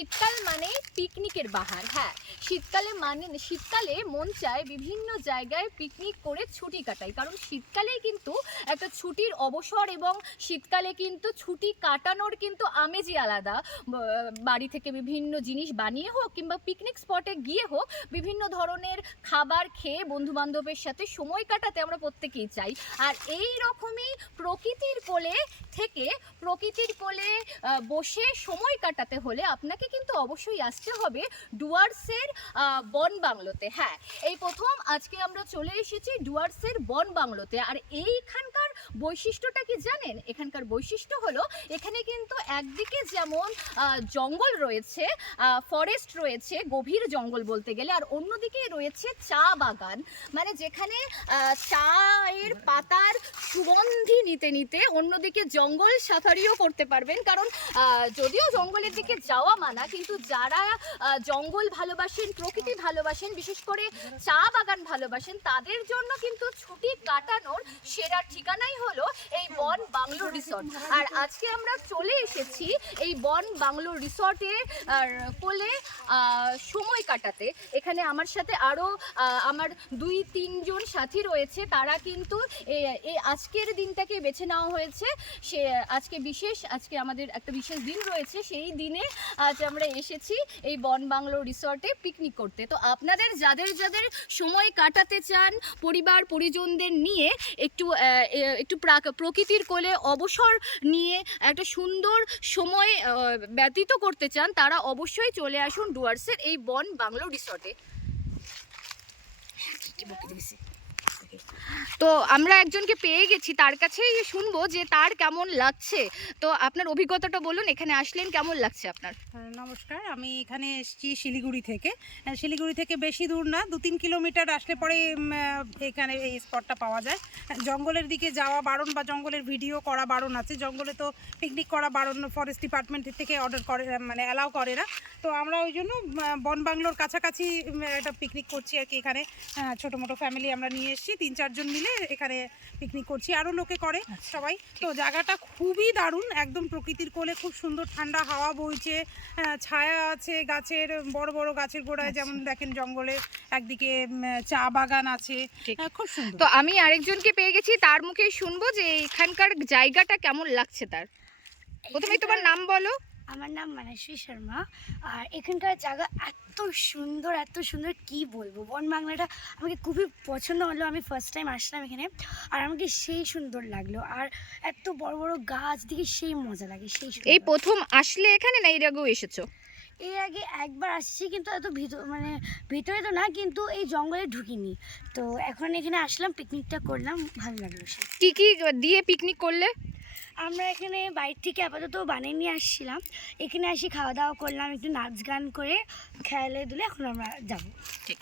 শীতকাল মানে পিকনিকের বাহার। হ্যাঁ, শীতকালে মন চায় বিভিন্ন জায়গায় পিকনিক করে ছুটি কাটাই, কারণ শীতকালেই কিন্তু একটা ছুটির অবসর এবং শীতকালে কিন্তু ছুটি কাটানোর কিন্তু আমেজই আলাদা। বাড়ি থেকে বিভিন্ন জিনিস বানিয়ে হোক কিংবা পিকনিক স্পটে গিয়ে হোক, বিভিন্ন ধরনের খাবার খেয়ে বন্ধু বান্ধবের সাথে সময় কাটাতে আমরা প্রত্যেকেই চাই। আর এই রকমই প্রকৃতির কোলে থেকে প্রকৃতির কোলে বসে সময় কাটাতে হলে আপনাকে কিন্তু অবশ্যই আসতে হবে ডুয়ার্সের বন বাংলোতে। হ্যাঁ, এই প্রথম আজকে আমরা চলে এসেছি ডুয়ার্সের বন বাংলোতে। আর এইখানকার বৈশিষ্ট্যটা কি জানেন? এখানকার বৈশিষ্ট্য হলো এখানে কিন্তু একদিকে যেমন জঙ্গল রয়েছে, ফরেস্ট রয়েছে, গভীর জঙ্গল বলতে গেলে, আর অন্যদিকে রয়েছে চা বাগান। মানে যেখানে চায়ের পাতার সুগন্ধি নিতে নিতে অন্যদিকে জঙ্গল সাফারিও করতে পারবেন। কারণ যদিও জঙ্গলের দিকে যাওয়া মানা, কিন্তু যারা জঙ্গল ভালোবাসেন, প্রকৃতি ভালোবাসেন, বিশেষ করে চা বাগান ভালোবাসেন, তাদের জন্য কিন্তু ছুটি কাটানোর সেরা ঠিকানাই হলো এই বন বাংলো রিসর্ট। আর আজকে আমরা চলে এসেছি এই বন বাংলো রিসর্টে কোলে সময় কাটাতে। এখানে আমার সাথে আরও আমার 2-3 জন সাথী রয়েছে। তারা কিন্তু এই আজকের দিনটাকে বেছে নেওয়া হয়েছে। আজকে আমাদের একটা বিশেষ দিন রয়েছে, সেই দিনে আজ আমরা এসেছি এই বন বাংলো রিসর্টে পিকনিক করতে। তো আপনাদের যাদের সময় কাটাতে চান পরিবার পরিজনদের নিয়ে, একটু প্রকৃতির কোলে অবসর নিয়ে একটা সুন্দর সময় ব্যতীত করতে চান, তারা অবশ্যই চলে আসুন ডুয়ার্সের এই বন বাংলো রিসর্টে। তো আমরা একজনকে পেয়ে গেছি, তার কাছেই শুনবো যে তার কেমন লাগছে। তো আপনার অভিজ্ঞতাটা বলুন, এখানে আসলেন কেমন লাগছে আপনার? নমস্কার, আমি এখানে এসেছি শিলিগুড়ি থেকে। শিলিগুড়ি থেকে বেশি দূর না, 2-3 কিলোমিটার আসলে পরে এখানে এই স্পটটা পাওয়া যায়। জঙ্গলের দিকে যাওয়া বারণ বা জঙ্গলের ভিডিও করা বারণ আছে। জঙ্গলে তো পিকনিক করা বারণ, ফরেস্ট ডিপার্টমেন্ট থেকে অর্ডার করে, মানে অ্যালাউ করে না। তো আমরা ওই জন্য বন বাংলোর কাছাকাছি একটা পিকনিক করছি আর কি। এখানে ছোটো মোটো ফ্যামিলি আমরা নিয়ে এসেছি, 3-4 জন মিলে এখানে পিকনিক করছি, আরও লোকে করে সবাই। তো জায়গাটা খুবই দারুণ, একদম প্রকৃতির কোলে, খুব সুন্দর ঠান্ডা হাওয়া বইছে, ছায়া আছে গাছের, বড় বড় গাছের গোড়ায়, যেমন দেখেন জঙ্গলে একদিকে চা বাগান আছে, খুব সুন্দর। তো আমি আরেকজনকে পেয়ে গেছি, তার মুখে শুনবো যে এখানকার জায়গাটা কেমন লাগছে তার। প্রথমে তোমার নাম বলো। আমার নাম মানসী শর্মা। আর এখানকার জায়গা এত সুন্দর কি বলবো। বন বাংলাটা আমাকে খুবই পছন্দ হলো। আমি ফার্স্ট টাইম আসলাম এখানে, আর আমাকে সেই সুন্দর লাগলো। আর এত বড় বড় গাছ দিকে সেই মজা লাগে। এই প্রথম আসলে এখানে, না এর আগেও এসেছো? এর আগে একবার আসছি, কিন্তু এত ভিতরে তো না, কিন্তু এই জঙ্গলে ঢুকিনি। তো এখন এখানে আসলাম, পিকনিকটা করলাম, ভালো লাগলো। কি কি দিয়ে পিকনিক করলে? আমরা এখানে বাইরে থেকে আপাতত বানিয়ে নিয়ে আসছিলাম, এখানে এসে খাওয়া দাওয়া করলাম, একটু নাচ গান করে খেলে দুলে এখন আমরা যাবো। ঠিক।